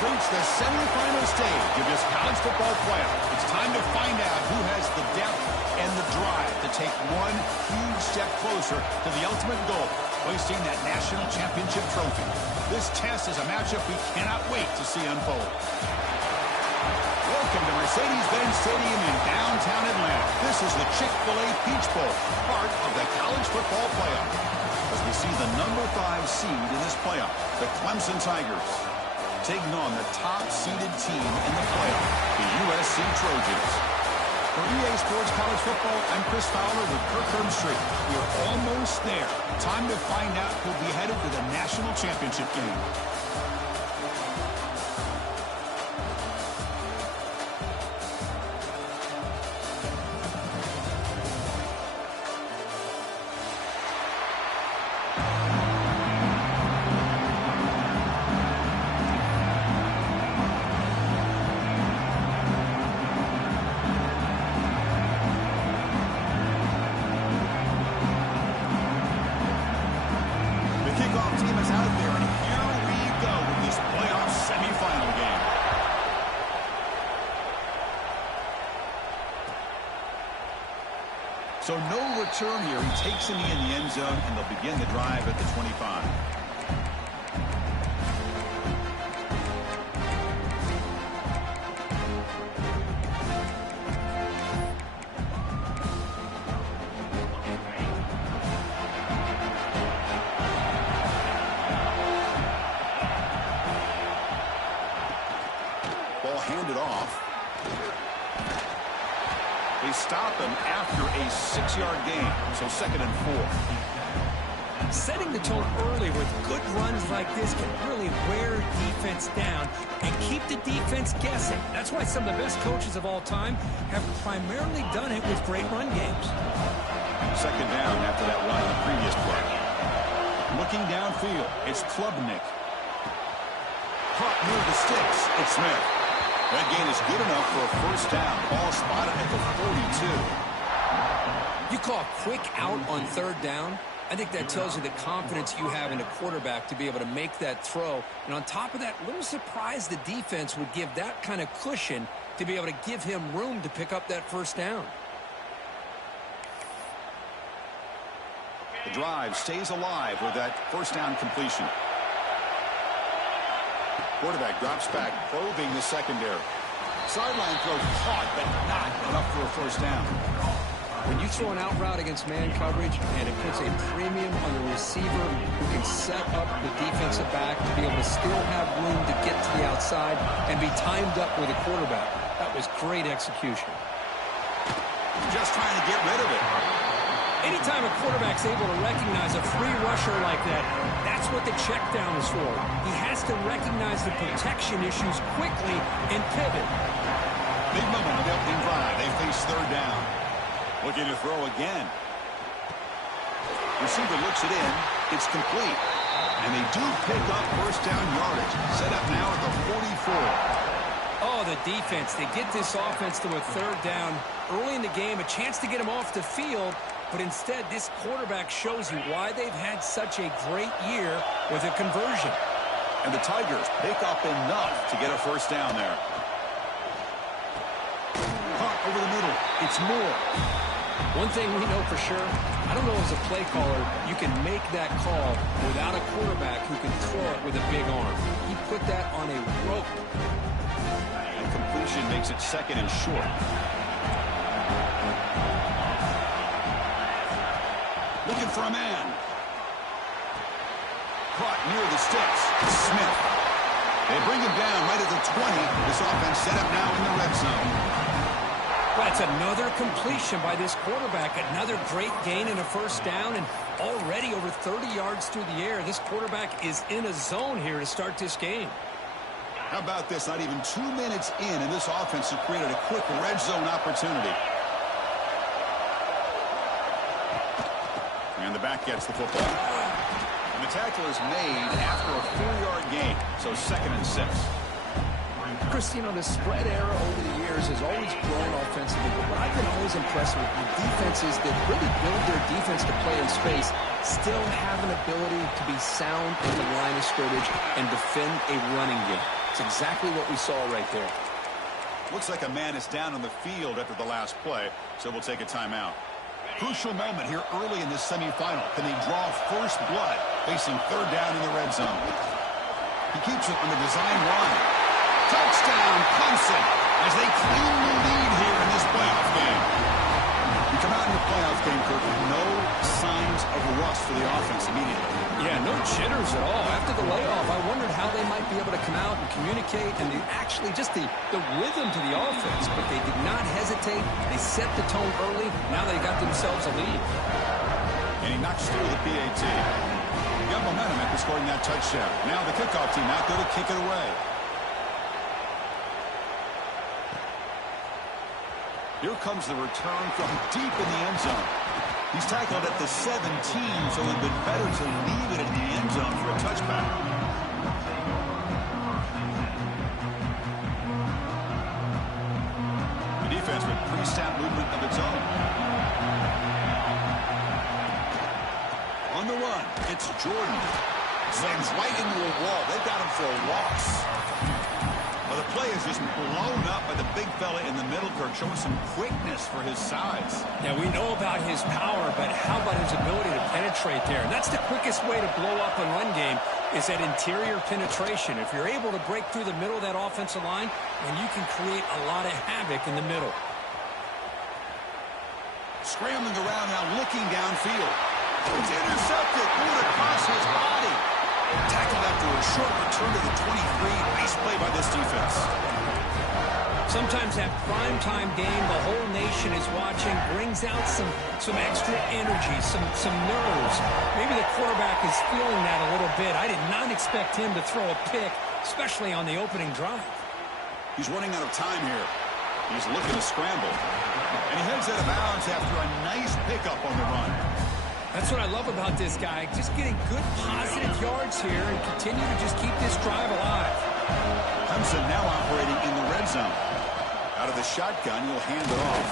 We've reached the semifinal stage of this college football playoff. It's time to find out who has the depth and the drive to take one huge step closer to the ultimate goal, hoisting that national championship trophy. This test is a matchup we cannot wait to see unfold. Welcome to Mercedes-Benz Stadium in downtown Atlanta. This is the Chick-fil-A Peach Bowl, part of the college football playoff. As we see the number 5 seed in this playoff, the Clemson Tigers, taking on the top-seeded team in the playoff, the USC Trojans. For EA Sports College Football, I'm Chris Fowler with Kirk Herbstreit. We're almost there. Time to find out who'll be headed to the national championship game. So no return here. He takes a knee in the end zone, and they'll begin the drive at the 25. Ball handed off. They stop him after a 6-yard gain, so 2nd and 4. Setting the tone early with good runs like this can really wear defense down and keep the defense guessing. That's why some of the best coaches of all time have primarily done it with great run games. 2nd down after that run on the previous play. Looking downfield, it's Klubnik. Caught near the sticks, it's Smith. That gain is good enough for a first down. Ball spotted at the 42. You call quick out on 3rd down. I think that tells you the confidence you have in a quarterback to be able to make that throw. And on top of that, a little surprised the defense would give that kind of cushion to be able to give him room to pick up that first down. The drive stays alive with that first down completion. Quarterback drops back, probing the secondary. Sideline throw caught, but not enough for a first down. When you throw an out route against man coverage, and it puts a premium on the receiver who can set up the defensive back to be able to still have room to get to the outside and be timed up with a quarterback. That was great execution. Just trying to get rid of it. Anytime a quarterback's able to recognize a free rusher like that, that's what the check down is for. He has to recognize the protection issues quickly and pivot. Big moment on the opening drive. They face 3rd down. Looking to throw again. Receiver looks it in. It's complete. And they do pick up first down yardage. Set up now at the 44. Oh, the defense. They get this offense to a 3rd down early in the game. A chance to get him off the field. But instead, this quarterback shows you why they've had such a great year with a conversion. And the Tigers pick up enough to get a first down there. Caught over the middle. It's Moore. One thing we know for sure, I don't know as a play caller, you can make that call without a quarterback who can throw it with a big arm. He put that on a rope. And completion makes it 2nd and short. Looking for a man. Caught near the sticks. Smith. They bring him down right at the 20. This offense set up now in the red zone. That's another completion by this quarterback. Another great gain in a first down, and already over 30 yards through the air. This quarterback is in a zone here to start this game. How about this? Not even 2 minutes in, and this offense has created a quick red zone opportunity. And the back gets the football. And the tackle is made after a 4-yard gain, so 2nd and 6. Chris, you know, the spread era over the years has always grown offensively, but what I've been always impressed with the defenses that really build their defense to play in space still have an ability to be sound in the line of scrimmage and defend a running game. It's exactly what we saw right there. Looks like a man is down on the field after the last play, so we'll take a timeout. Crucial moment here early in this semifinal. Can they draw first blood facing third down in the red zone? He keeps it on the design run. Touchdown, Clemson, as they claim the lead here in this playoff game. You come out in the playoff game, Kirk, with no signs of rust for the offense immediately. Yeah, no jitters at all. After the layoff, I wondered how they might be able to come out and communicate and just the rhythm to the offense. But they did not hesitate. They set the tone early. Now they got themselves a lead. And he knocks through the PAT. He got momentum after scoring that touchdown. Now the kickoff team out there to kick it away. Here comes the return from deep in the end zone. He's tackled at the 17, so it would have been better to leave it in the end zone for a touchback. The defense with pre-snap movement of its own. On the run, it's Jordan. Slams right into a wall. They've got him for a loss. Well, the play is just blown up by the big fella in the middle, Kirk, showing some quickness for his size. Yeah, we know about his power, but how about his ability to penetrate there? And that's the quickest way to blow up a run game is that interior penetration. If you're able to break through the middle of that offensive line, then you can create a lot of havoc in the middle. Scrambling around now, looking downfield. It's intercepted. Threw it across his body. Tackled after a short return to the 23. Nice play by this defense. Sometimes that primetime game, the whole nation is watching, brings out some extra energy, some nerves. Maybe the quarterback is feeling that a little bit. I did not expect him to throw a pick, especially on the opening drive. He's running out of time here. He's looking to scramble. And he heads out of bounds after a nice pickup on the run. That's what I love about this guy. Just getting good positive yards here and continue to just keep this drive alive. Clemson now operating in the red zone. Out of the shotgun, he'll hand it off.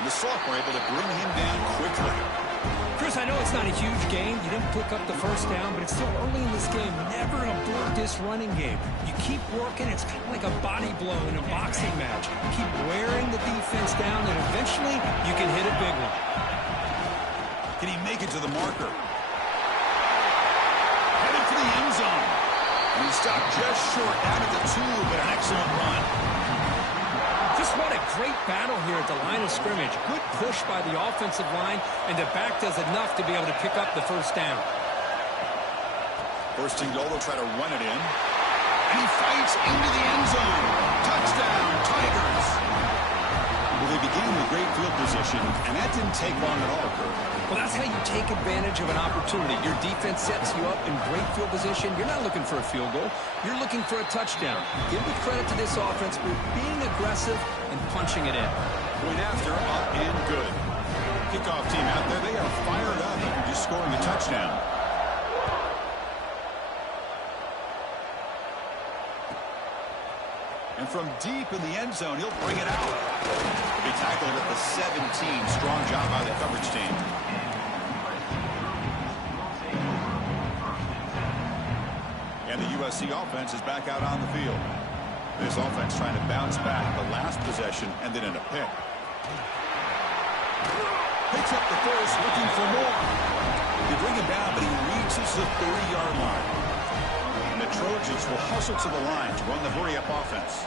And the sophomore able to bring him down quickly. Chris, I know it's not a huge game. You didn't pick up the first down, but it's still early in this game. Never abort this running game. You keep working. It's kind of like a body blow in a boxing match. Keep wearing the defense down, and eventually you can hit a big one. Can he make it to the marker? Headed for the end zone. And he stopped just short down at the 2, but an excellent run. Just what a great battle here at the line of scrimmage. Good push by the offensive line, and the back does enough to be able to pick up the first down. First and goal, they'll try to run it in. And he fights into the end zone. Touchdown, Tigers. Well, they began with great field position, and that didn't take long at all, Kurt. Well, that's how you take advantage of an opportunity. Your defense sets you up in great field position. You're not looking for a field goal. You're looking for a touchdown. Give the credit to this offense for being aggressive and punching it in. Point after, up and good. Kickoff team out there, they are fired up after just scoring a touchdown. And from deep in the end zone, he'll bring it out. He'll be tackled at the 17. Strong job by the coverage team. And the USC offense is back out on the field. This offense trying to bounce back the last possession and then in a pick. Picks up the first, looking for more. They bring him down, but he reaches the 30-yard line. And the Trojans will hustle to the line to run the hurry-up offense.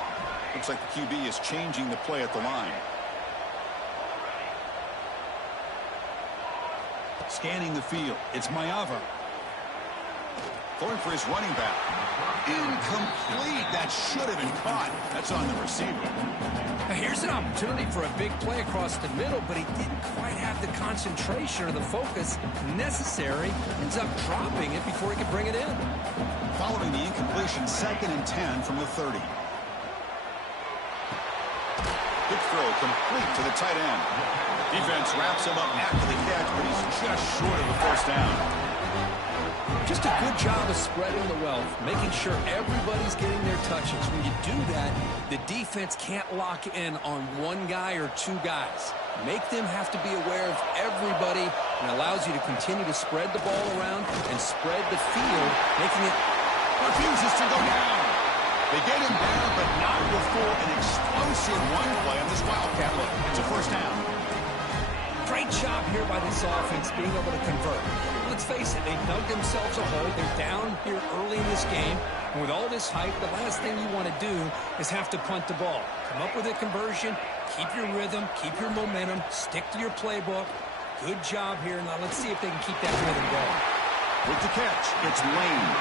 Looks like the QB is changing the play at the line. Scanning the field. It's Mayava. Going for his running back. Incomplete. That should have been caught. That's on the receiver. Now here's an opportunity for a big play across the middle, but he didn't quite have the concentration or the focus necessary. Ends up dropping it before he could bring it in. Following the incompletion, 2nd and 10 from the 30. Quick throw complete to the tight end. Defense wraps him up after the catch, but he's just short of the first down. Just a good job of spreading the wealth, making sure everybody's getting their touches. When you do that, the defense can't lock in on one guy or two guys. Make them have to be aware of everybody, and allows you to continue to spread the ball around and spread the field, making it... Refuses to go down. They get him down, but not before an explosive run play on this Wildcat look. It's a first down. Great job here by this offense being able to convert. Let's face it, they dug themselves a hole. They're down here early in this game. And with all this hype, the last thing you want to do is have to punt the ball. Come up with a conversion, keep your rhythm, keep your momentum, stick to your playbook. Good job here. Now let's see if they can keep that rhythm going. With the catch, it's Lane.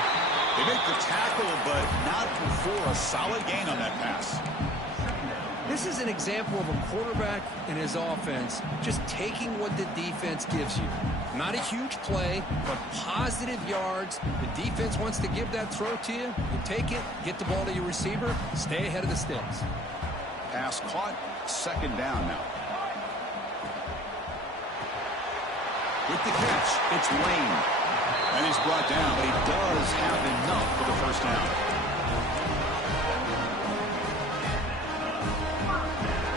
They make the tackle, but not before a solid gain on that pass. This is an example of a quarterback and his offense just taking what the defense gives you. Not a huge play, but positive yards. The defense wants to give that throw to you. You take it, get the ball to your receiver, stay ahead of the sticks. Pass caught, second down now. With the catch, it's Lane. And he's brought down, but he does have enough for the first down.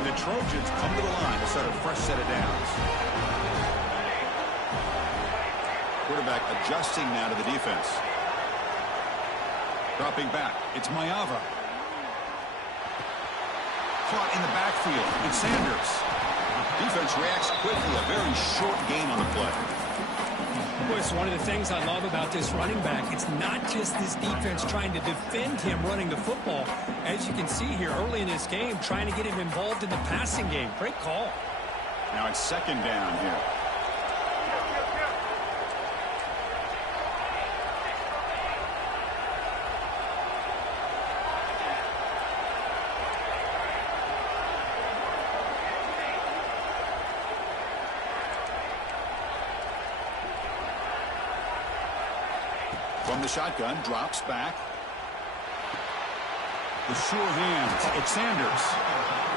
The Trojans come to the line to start a fresh set of downs. Quarterback adjusting now to the defense. Dropping back, it's Mayava. Caught in the backfield, it's Sanders. Defense reacts quickly, a very short gain on the play. Boy, it's one of the things I love about this running back. It's not just this defense trying to defend him running the football. As you can see here early in this game, trying to get him involved in the passing game. Great call. Now it's second down here. From the shotgun, drops back. The sure hands, it's Sanders.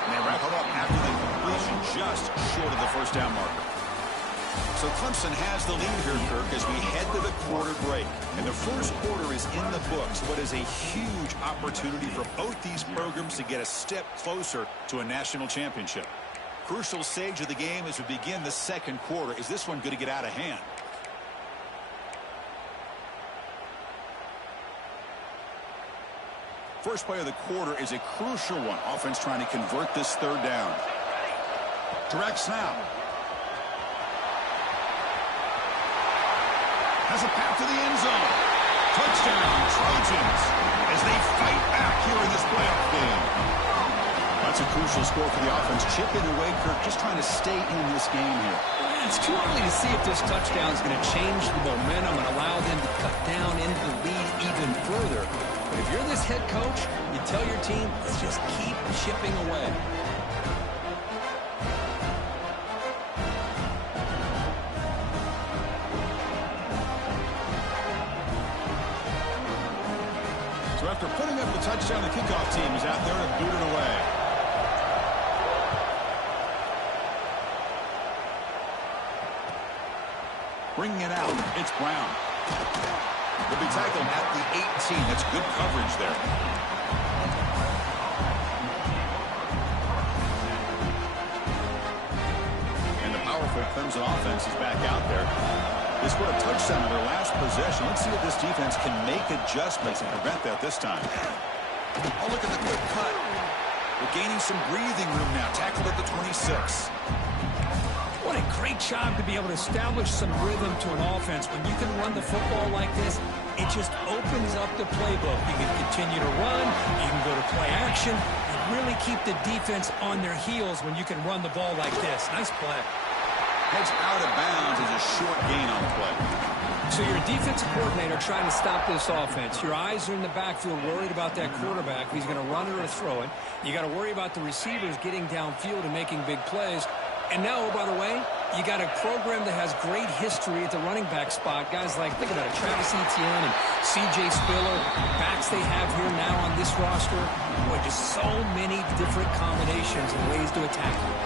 And they wrap it up after the completion just short of the first down marker. So Clemson has the lead here, Kirk, as we head to the quarter break. And the first quarter is in the books. What is a huge opportunity for both these programs to get a step closer to a national championship. Crucial stage of the game as we begin the second quarter. Is this one going to get out of hand? First play of the quarter is a crucial one. Offense trying to convert this third down. Direct snap. Has a path to the end zone. Touchdown, Trojans, as they fight back here in this playoff game. That's a crucial score for the offense. Chipping away, Kirk, just trying to stay in this game here. It's too early to see if this touchdown is going to change the momentum and allow them to cut down into the lead even further. But if you're this head coach, you tell your team, let's just keep chipping away. So after putting up the touchdown, the kickoff team is out there to boot it away. Bringing it out, it's Brown. He'll be tackled at the 18. That's good coverage there. And the powerful Clemson offense is back out there. They scored a touchdown on their last possession. Let's see if this defense can make adjustments and prevent that this time. Oh, look at the quick cut. We're gaining some breathing room now. Tackled at the 26. What a great job to be able to establish some rhythm to an offense. When you can run the football like this, it just opens up the playbook. You can continue to run, you can go to play action, and really keep the defense on their heels when you can run the ball like this. Nice play. Heads out of bounds is a short gain on the play. So your defensive coordinator trying to stop this offense. Your eyes are in the backfield worried about that quarterback. He's going to run it or throw it. You got to worry about the receivers getting downfield and making big plays. And now, by the way, you got a program that has great history at the running back spot. Guys like, think about it, Travis Etienne and C.J. Spiller, backs they have here now on this roster. Boy, just so many different combinations and ways to attack you.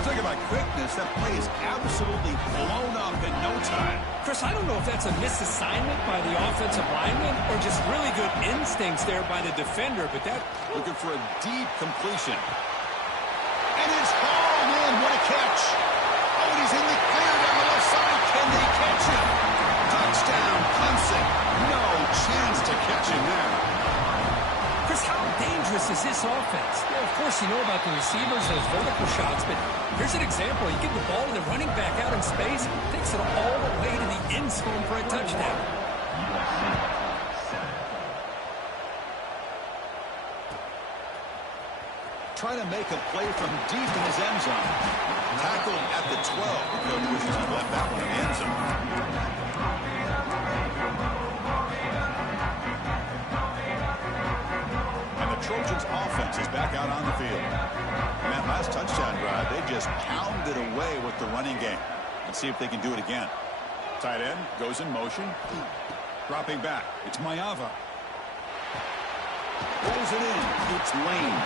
Talking about quickness, that play is absolutely blown up in no time. Chris, I don't know if that's a misassignment by the offensive lineman or just really good instincts there by the defender, but that... Looking for a deep completion. And it's hauled in. What a catch. Oh, and he's in the clear down the left side. Can they catch him? Touchdown, Clemson. No chance to catch him there. course, you know about the receivers, those vertical shots, but here's an example. You give the ball to the running back out in space, takes it all the way to the end zone for a touchdown. Trying to make a play from deep in his end zone. Tackled at the 12. The coach wishes he left that one in the end zone. And the Trojans offense is back out on the field. And that last touchdown drive, they just pounded away with the running game. Let's see if they can do it again. Tight end goes in motion. Dropping back. It's Mayava. Rolls it in. It's Lane.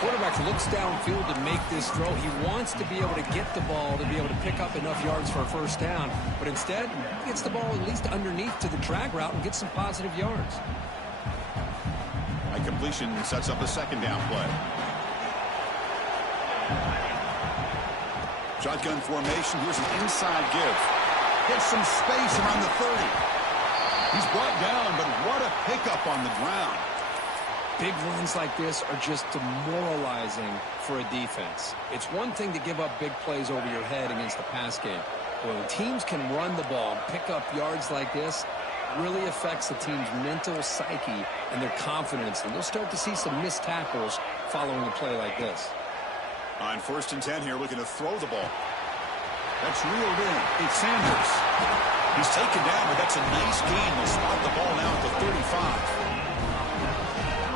Quarterback looks downfield to make this throw. He wants to be able to get the ball to be able to pick up enough yards for a first down. But instead, he gets the ball at least underneath to the drag route and gets some positive yards. A completion sets up a second down play. Shotgun formation. Here's an inside give. Gets some space around the 30. He's brought down, but what a pickup on the ground. Big runs like this are just demoralizing for a defense. It's one thing to give up big plays over your head against the pass game. When teams can run the ball and pick up yards like this, it really affects the team's mental psyche and their confidence. And they'll start to see some missed tackles following a play like this. On 1st and 10 here, looking to throw the ball. That's reeled in. It's Sanders. He's taken down, but that's a nice gain. They'll spot the ball now at the 35.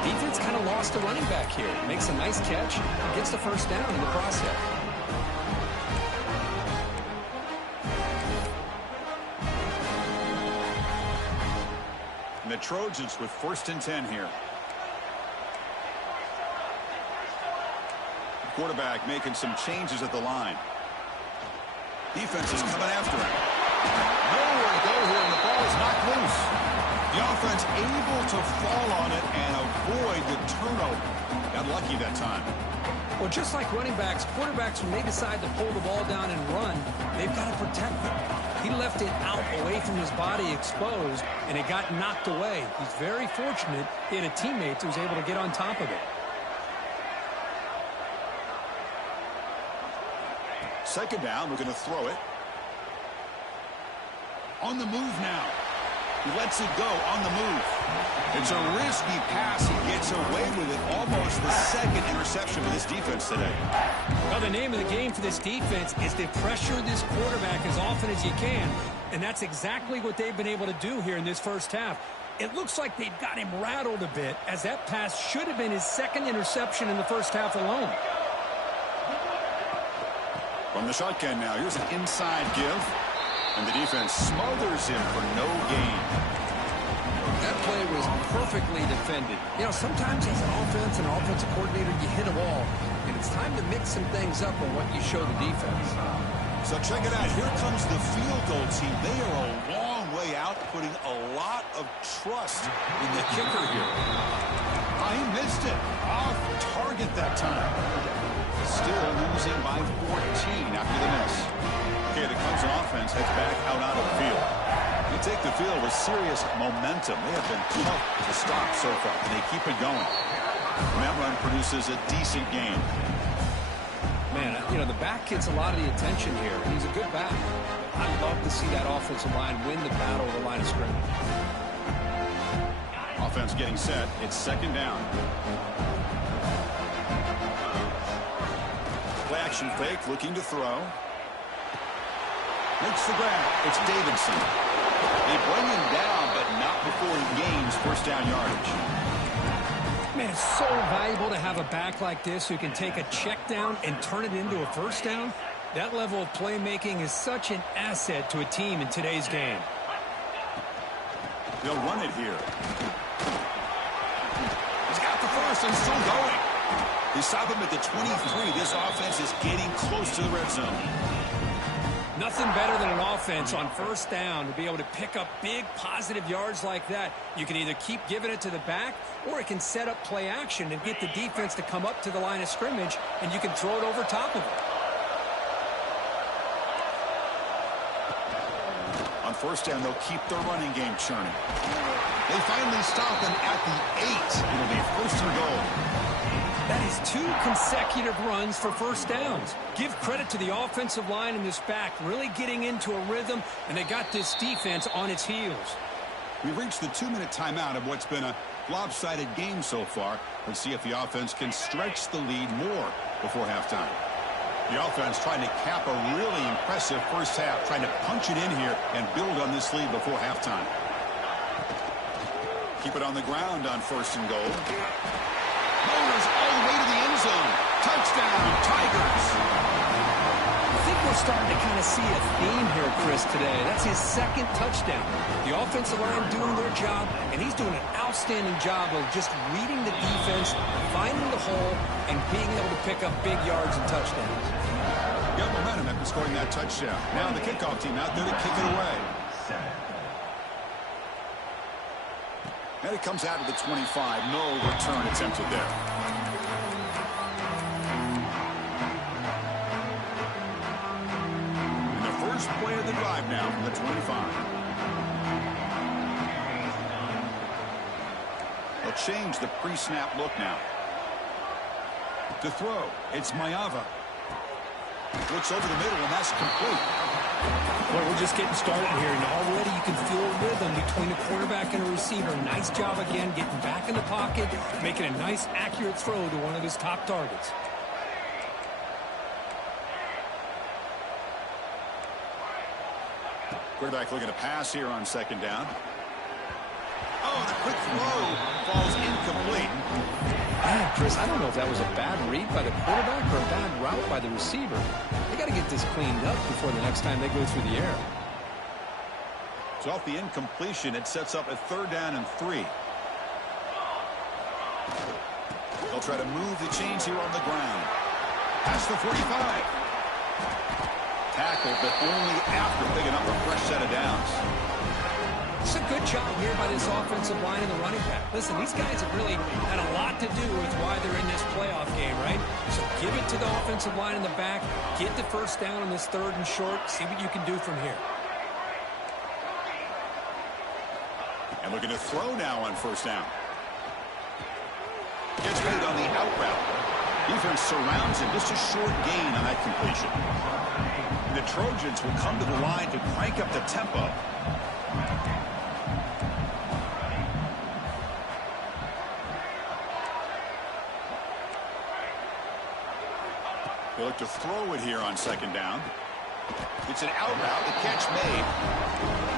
Defense kind of lost the running back here. Makes a nice catch, gets the first down in the process. And the Trojans with 1st and 10 here. Quarterback making some changes at the line. Defense is coming after him. Nowhere to go here, and the ball is knocked loose. The offense able to fall on it and avoid the turnover. Got lucky that time. Well, just like running backs, quarterbacks, when they decide to pull the ball down and run, they've got to protect them. He left it out away from his body exposed, and it got knocked away. He's very fortunate he had a teammate who was able to get on top of it. Second down, we're going to throw it. On the move now. He lets it go on the move. It's a risky pass. He gets away with it. Almost the second interception for this defense today. Well, the name of the game for this defense is to pressure this quarterback as often as you can. And that's exactly what they've been able to do here in this first half. It looks like they've got him rattled a bit, as that pass should have been his second interception in the first half alone. From the shotgun now, here's an inside give. And the defense smothers him for no gain. That play was perfectly defended. You know, sometimes as an offense and offensive coordinator, you hit a wall, and it's time to mix some things up on what you show the defense. So check it out. Here comes the field goal team. They are a long way out, putting a lot of trust in the kicker here. He missed it. Off target that time. Still losing by 14 after the miss. Okay, the Clemson offense heads back out onto the field. They take the field with serious momentum. They have been tough to stop so far, and they keep it going. And that run produces a decent gain. Man, you know, the back gets a lot of the attention here. He's a good back. I'd love to see that offensive line win the battle of the line of scrimmage. Offense getting set. It's second down. Play action fake, looking to throw. Makes the grab. It's Davidson. They bring him down, but not before he gains first down yardage. Man, it's so valuable to have a back like this who can take a check down and turn it into a first down. That level of playmaking is such an asset to a team in today's game. They'll run it here. He's got the first and still going. They stop him at the 23. This offense is getting close to the red zone. Nothing better than an offense on first down to be able to pick up big positive yards like that. You can either keep giving it to the back, or it can set up play action and get the defense to come up to the line of scrimmage, and you can throw it over top of it. On first down, they'll keep their running game churning. They finally stop him at the 8. It'll be first and goal. That is 2 consecutive runs for first downs. Give credit to the offensive line and this back really getting into a rhythm, and they got this defense on its heels. We've reached the 2-minute timeout of what's been a lopsided game so far. Let's see if the offense can stretch the lead more before halftime. The offense trying to cap a really impressive first half, trying to punch it in here and build on this lead before halftime. Keep it on the ground on 1st and goal. Motors all the way to the end zone. Touchdown, Tigers. I think we're starting to kind of see a theme here, Chris, today. That's his 2nd touchdown. The offensive line doing their job, and he's doing an outstanding job of just reading the defense, finding the hole, and being able to pick up big yards and touchdowns. Got momentum after scoring that touchdown. Now the kickoff team out there to kick it away. And it comes out to the 25. No return attempted there. And the first play of the drive now from the 25. They'll change the pre-snap look now. To throw, it's Mayava. Looks over the middle, and that's complete. Well, we're just getting started here, and already you can feel a rhythm between the quarterback and the receiver. Nice job again, getting back in the pocket, making a nice, accurate throw to one of his top targets. Quarterback looking to pass here on 2nd down. Oh, the quick throw falls incomplete. Man, Chris, I don't know if that was a bad read by the quarterback or a bad route by the receiver. They got to get this cleaned up before the next time they go through the air. So off the incompletion, it sets up a 3rd down and 3. They'll try to move the chains here on the ground. Past the 45. Tackled, but only after picking up a fresh set of downs. It's a good job here by this offensive line and the running back. Listen, these guys have really had a lot to do with why they're in this playoff game, right? So give it to the offensive line in the back. Get the first down on this 3rd and short. See what you can do from here. And looking to throw now on 1st down. Gets rid on the out route. Defense surrounds him. Just a short gain on that completion. And the Trojans will come to the line to crank up the tempo. They look to throw it here on 2nd down. It's an out route. The catch made.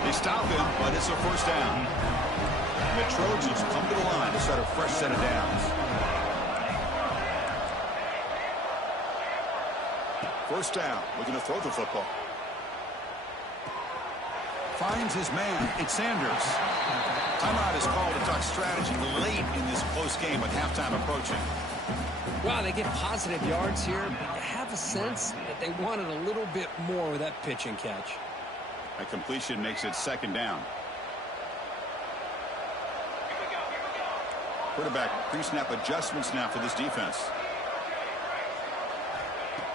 They stop him, but it's a 1st down. And the Trojans come to the line to set a fresh set of downs. 1st down. Looking to throw the football. Finds his man. It's Sanders. Timeout is called to talk strategy late in this close game with halftime approaching. Wow, they get positive yards here, but you have a sense that they wanted a little bit more with that pitch and catch. A completion makes it 2nd down. Quarterback pre-snap adjustments now for this defense.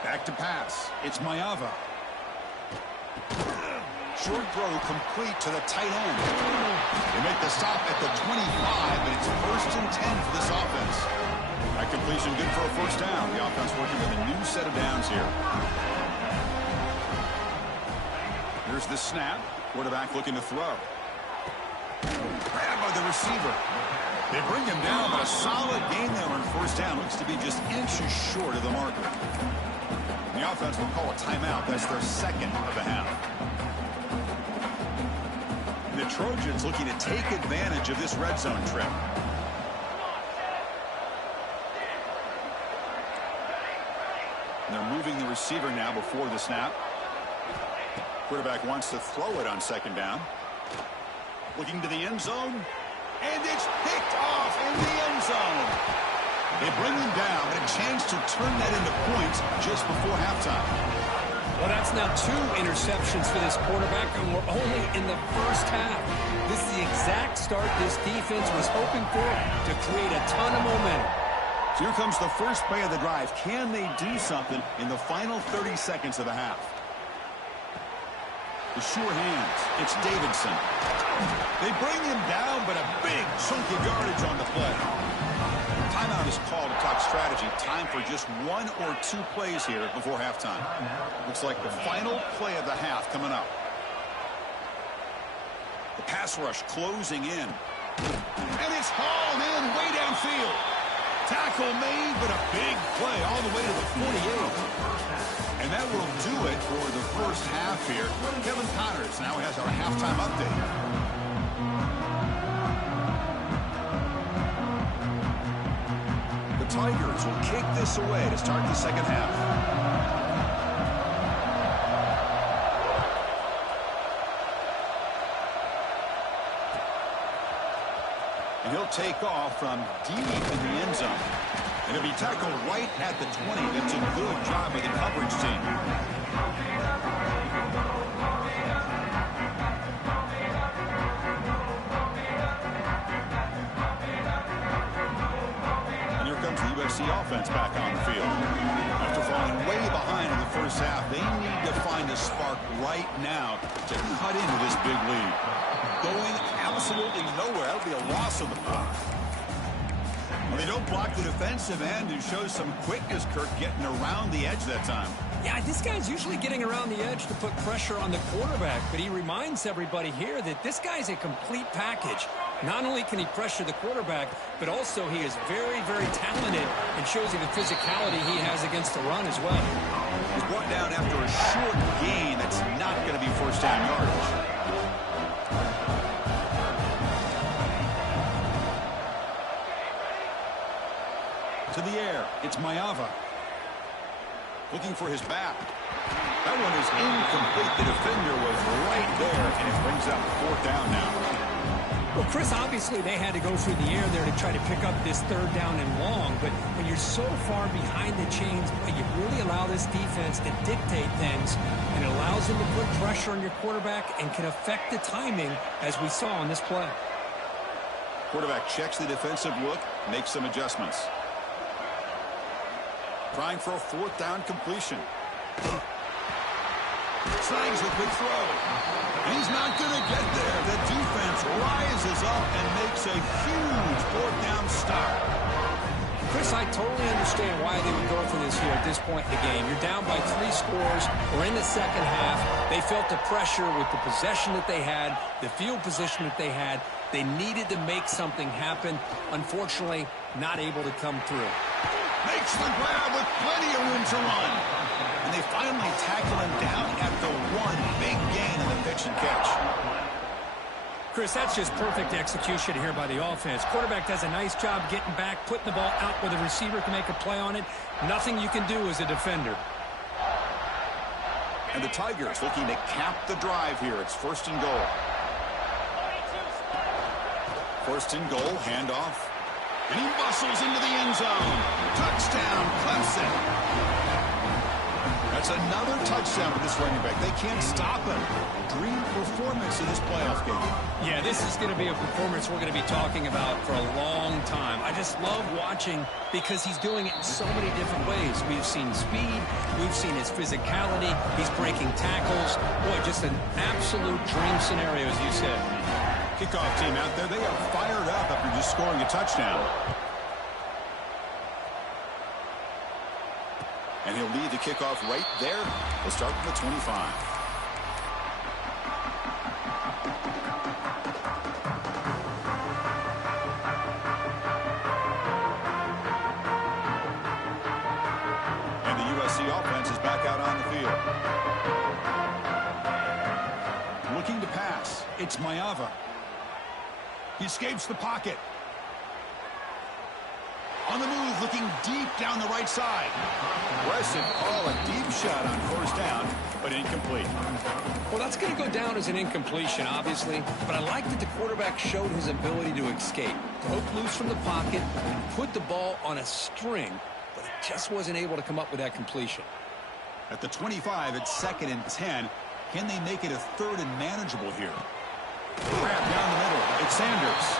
Back to pass. It's Mayava. Short throw complete to the tight end. They make the stop at the 25, but it's 1st and 10 for this offense. That completion good for a 1st down. The offense working with a new set of downs here. Here's the snap. Quarterback looking to throw. Grabbed by the receiver. They bring him down, but a solid gain there on 1st down. Looks to be just inches short of the marker. The offense will call a timeout. That's their 2nd of the half. The Trojans looking to take advantage of this red zone trip. And they're moving the receiver now before the snap. Quarterback wants to throw it on 2nd down. Looking to the end zone. And it's picked off in the end zone. They bring him down, and a chance to turn that into points just before halftime. Well, that's now 2 interceptions for this quarterback, and we're only in the first half. This is the exact start this defense was hoping for to create a ton of momentum. So here comes the first play of the drive. Can they do something in the final 30 seconds of the half? The sure hands. It's Davidson. They bring him down, but a big chunk of yardage on the play. Timeout this call to talk strategy. Time for just 1 or 2 plays here before halftime. Looks like the final play of the half coming up. The pass rush closing in. And it's hauled in way downfield. Tackle made, but a big play all the way to the 48. And that will do it for the first half here. Kevin Connors now has our halftime update. The Tigers will kick this away to start the second half. And he'll take off from deep in the end zone. And he'll be tackled right at the 20. That's a good job by the coverage team. And here comes the USC offense back on the field. After falling way behind in the first half, they need to find a spark right now to cut into this big lead. Going absolutely nowhere. That'll be a loss of the ball. Well, they don't block the defensive end, who shows some quickness, Kirk, getting around the edge that time. Yeah, this guy's usually getting around the edge to put pressure on the quarterback, but he reminds everybody here that this guy's a complete package. Not only can he pressure the quarterback, but also he is very, very talented and shows you the physicality he has against the run as well. He's brought down after a short gain that's not going to be first down yardage. To the air, it's Maeva. Looking for his back. That one is incomplete. The defender was right there, and it brings up 4th down now. Well, Chris, obviously they had to go through the air there to try to pick up this 3rd down and long, but when you're so far behind the chains, you really allow this defense to dictate things, and it allows them to put pressure on your quarterback and can affect the timing, as we saw on this play. Quarterback checks the defensive look, makes some adjustments. Trying for a 4th down completion. Snags the quick throw. And he's not going to get there. The defense rises up and makes a huge 4th down stop. Chris, I totally understand why they would go for this here at this point in the game. You're down by 3 scores. We're in the second half. They felt the pressure with the possession that they had, the field position that they had. They needed to make something happen. Unfortunately, not able to come through. Makes the grab with plenty of room to run. And they finally tackle him down at the 1. Big gain in the pitch and catch. Chris, that's just perfect execution here by the offense. Quarterback does a nice job getting back, putting the ball out where the receiver can make a play on it. Nothing you can do as a defender. And the Tigers looking to cap the drive here. It's 1st and goal. 1st and goal, handoff. And he muscles into the end zone. Touchdown, Clemson. That's another touchdown for this running back. They can't stop him. Dream performance in this playoff game. Yeah, this is going to be a performance we're going to be talking about for a long time. I just love watching because he's doing it in so many different ways. We've seen speed. We've seen his physicality. He's breaking tackles. Boy, just an absolute dream scenario, as you said. Kickoff team out there, they are fired up after just scoring a touchdown. And he'll lead the kickoff right there. We'll start from the 25. And the USC offense is back out on the field. Looking to pass. It's Maeva. He escapes the pocket. On the move, looking deep down the right side. Aggressive call, a deep shot on 1st down, but incomplete. Well, that's going to go down as an incompletion, obviously, but I like that the quarterback showed his ability to escape. Broke loose from the pocket and put the ball on a string, but he just wasn't able to come up with that completion. At the 25, it's 2nd and 10. Can they make it a 3rd and manageable here? Grab down the middle. It's Sanders.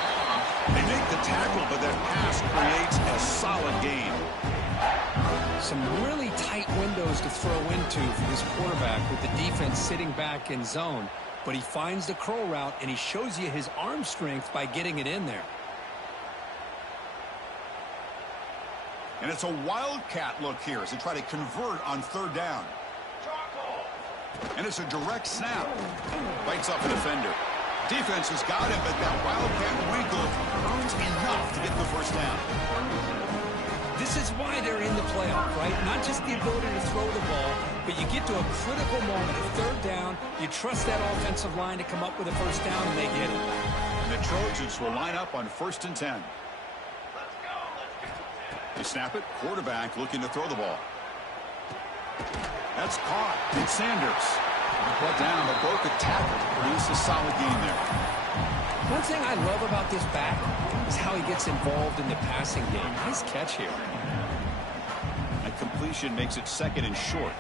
They make the tackle, but that pass creates a solid gain. Some really tight windows to throw into for this quarterback with the defense sitting back in zone. But he finds the curl route, and he shows you his arm strength by getting it in there. And it's a wildcat look here as they try to convert on third down. And it's a direct snap. Bites off the defender. Defense has got him, but that wildcat wrinkle earns enough to get the first down. This is why they're in the playoff, right? Not just the ability to throw the ball, but you get to a critical moment of third down. You trust that offensive line to come up with a first down, and they get it. And the Trojans will line up on 1st and 10. They snap it. Quarterback looking to throw the ball. That's caught. It's Sanders. Brought down, but broke a tackle to produce a solid game there. One thing I love about this back is how he gets involved in the passing game. Nice catch here. That completion makes it 2nd and short.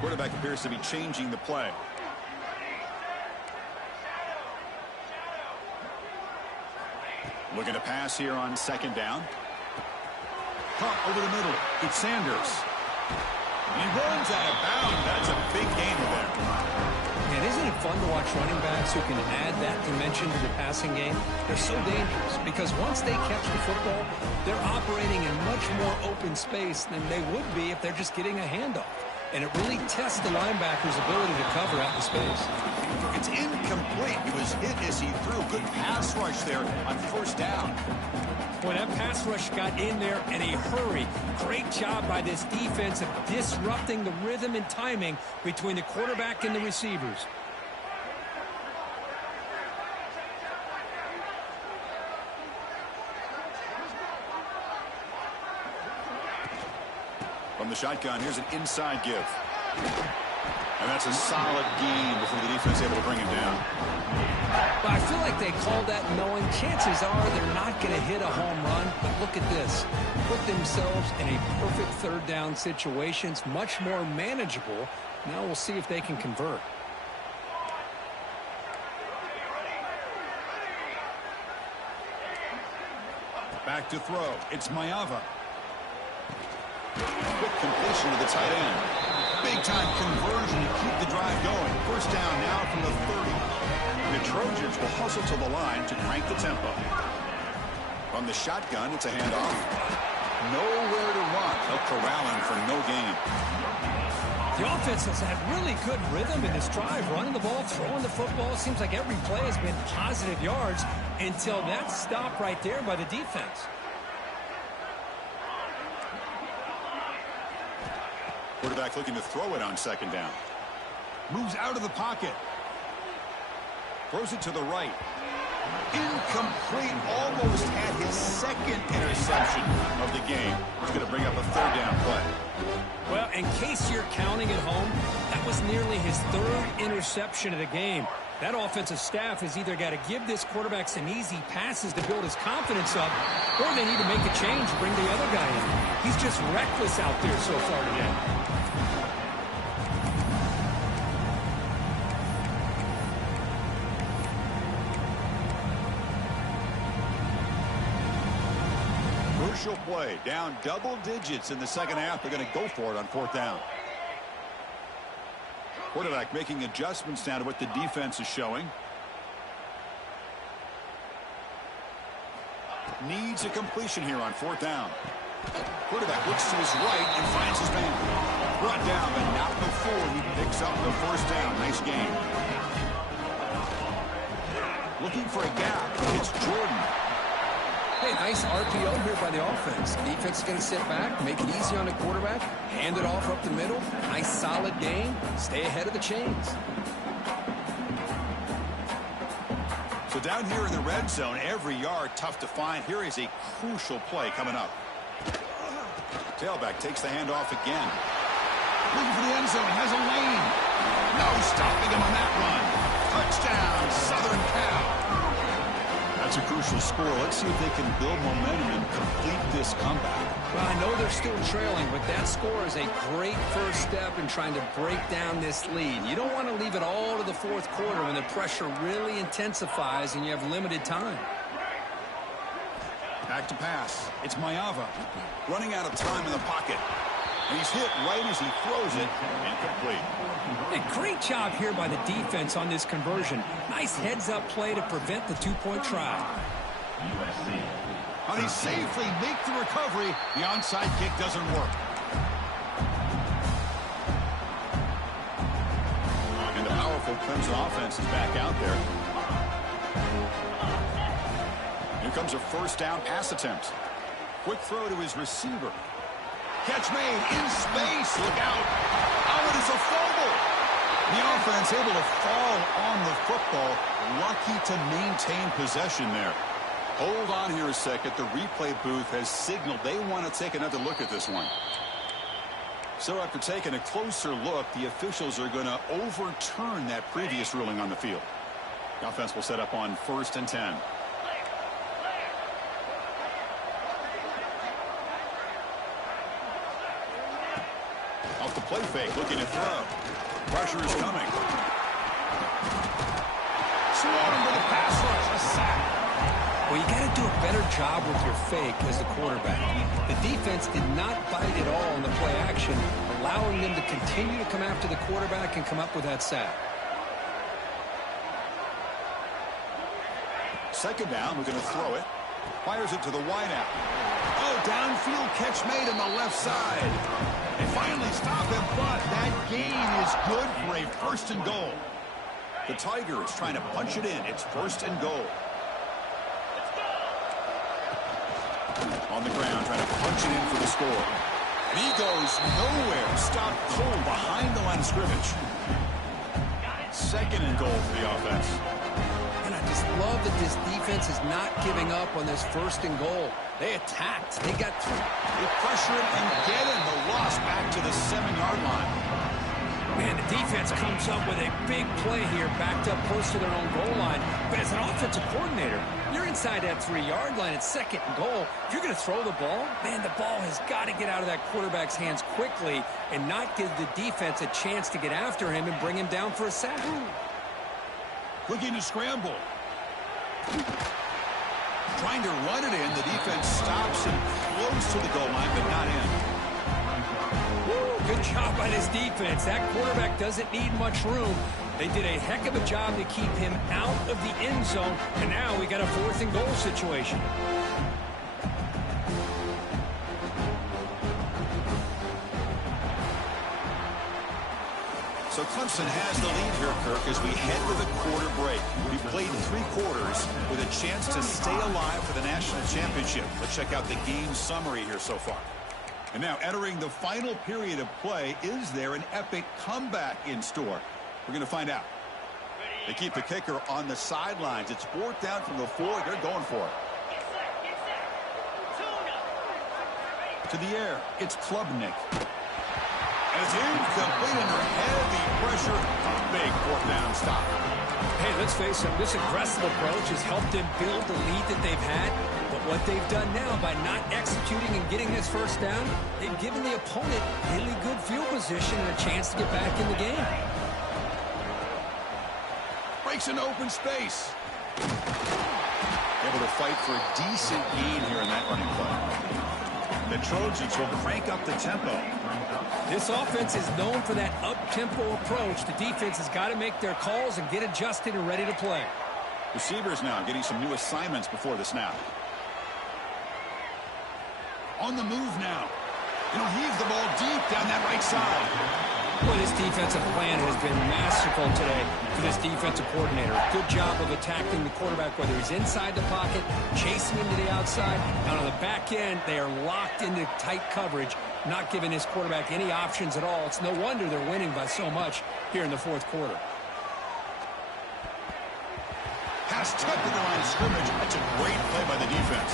Quarterback appears to be changing the play. Looking to pass here on 2nd down. Caught over the middle. It's Sanders. And he runs out of bounds. That's a big gain there. And isn't it fun to watch running backs who can add that dimension to the passing game? They're so dangerous because once they catch the football, they're operating in much more open space than they would be if they're just getting a handoff. And it really tests the linebacker's ability to cover out in space. It's incomplete. He was hit as he threw. Good pass rush there on 1st down. Boy, that pass rush got in there in a hurry. Great job by this defense of disrupting the rhythm and timing between the quarterback and the receivers. From the shotgun, here's an inside give. And that's a solid gain before the defense is able to bring him down. Well, I feel like they called that knowing chances are they're not going to hit a home run. But look at this. Put themselves in a perfect third down situation. It's much more manageable. Now we'll see if they can convert. Back to throw. It's Mayava. Quick completion to the tight end. Big-time conversion to keep the drive going. First down now from the 30. The Trojans will hustle to the line to crank the tempo. From the shotgun, it's a handoff. Nowhere to run. They'll corral him for no gain. The offense has had really good rhythm in this drive. Running the ball, throwing the football. Seems like every play has been positive yards until that stop right there by the defense. Quarterback looking to throw it on 2nd down. Moves out of the pocket. Throws it to the right. Incomplete. Almost had his 2nd interception of the game. He's going to bring up a 3rd down play. Well, in case you're counting at home, that was nearly his 3rd interception of the game. That offensive staff has either got to give this quarterback some easy passes to build his confidence up, or they need to make a change and bring the other guy in. He's just reckless out there so far today. Crucial play. Down double digits in the 2nd half. They're going to go for it on 4th down. Quarterback making adjustments now to what the defense is showing. Needs a completion here on 4th down. Quarterback looks to his right and finds his man. Brought down, but not before he picks up the 1st down. Nice game. Looking for a gap. It's Jordan. Hey, nice RPO here by the offense. Defense is going to sit back, make it easy on the quarterback, hand it off up the middle. Nice solid game. Stay ahead of the chains. So down here in the red zone, every yard tough to find. Here is a crucial play coming up. Tailback takes the handoff again. Looking for the end zone. Has a lane. No stopping him on that run. Touchdown, Southern Cal. That's a crucial score. Let's see if they can build momentum and complete this comeback. Well, I know they're still trailing, but that score is a great first step in trying to break down this lead. You don't want to leave it all to the 4th quarter when the pressure really intensifies and you have limited time. Back to pass. It's Mayava. Running out of time in the pocket. And he's hit right as he throws it. Incomplete. A great job here by the defense on this conversion. Nice heads-up play to prevent the 2-point try. And they safely make the recovery. The onside kick doesn't work. And the powerful Clemson offense is back out there. Here comes a first down pass attempt. Quick throw to his receiver. Catch made in space. Look out. Oh, it is a fumble. The offense able to fall on the football. Lucky to maintain possession there. Hold on here a second. The replay booth has signaled they want to take another look at this one. So after taking a closer look, the officials are going to overturn that previous ruling on the field. The offense will set up on 1st and 10. Off the play fake, looking to throw. Pressure is coming. Swarm with a pass rush, a sack. Well, you got to do a better job with your fake as the quarterback. The defense did not bite at all in the play action, allowing them to continue to come after the quarterback and come up with that sack. Second down, we're going to throw it. Fires it to the wideout. Oh, downfield catch made on the left side. They finally stop him, but that gain is good for a 1st and goal. The Tigers trying to punch it in. It's 1st and goal. On the ground, trying to punch it in for the score. And he goes nowhere. Stopped cold behind the line of scrimmage. 2nd and goal for the offense. And I just love that this defense is not giving up on this 1st and goal. They attacked. They got through. They pressure it and get in the loss back to the 7-yard line. Man, the defense comes up with a big play here, backed up close to their own goal line. But as an offensive coordinator, you're inside that 3-yard line. It's 2nd and goal. If you're going to throw the ball, man, the ball has got to get out of that quarterback's hands quickly and not give the defense a chance to get after him and bring him down for a sack. Looking to scramble. Trying to run it in. The defense stops him close to the goal line, but not in. Woo, good job by this defense. That quarterback doesn't need much room. They did a heck of a job to keep him out of the end zone, and now we got a 4th and goal situation. So Clemson has the lead here, Kirk, as we head to the quarter break. We played 3 quarters with a chance to stay alive for the national championship. Let's check out the game summary here so far. And now entering the final period of play, is there an epic comeback in store? We're going to find out. They keep the kicker on the sidelines. It's 4th down from the 4. They're going for it. To the air, it's Klubnik. It's incomplete under heavy pressure. A big 4th down stop. Hey, let's face it, this aggressive approach has helped them build the lead that they've had. But what they've done now by not executing and getting this 1st down, they've given the opponent really good field position and a chance to get back in the game. Breaks an open space. Able to fight for a decent gain here in that running play. The Trojans will crank up the tempo. This offense is known for that up-tempo approach. The defense has got to make their calls and get adjusted and ready to play. Receivers now getting some new assignments before the snap. On the move now. He'll heave the ball deep down that right side. Boy, this defensive plan has been masterful today for this defensive coordinator. Good job of attacking the quarterback, whether he's inside the pocket, chasing him to the outside. And on the back end, they are locked into tight coverage, not giving his quarterback any options at all. It's no wonder they're winning by so much here in the 4th quarter. Pass tucked in the line of scrimmage. That's a great play by the defense.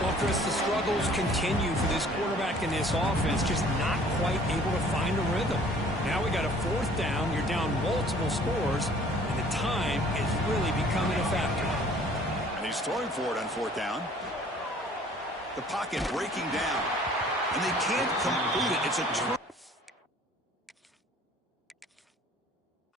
Well, Chris, the struggles continue for this quarterback in this offense, just not quite able to find a rhythm. Now we got a 4th down. You're down multiple scores, and the time is really becoming a factor. And he's throwing for it on 4th down. The pocket breaking down, and they can't complete it. It's a turn.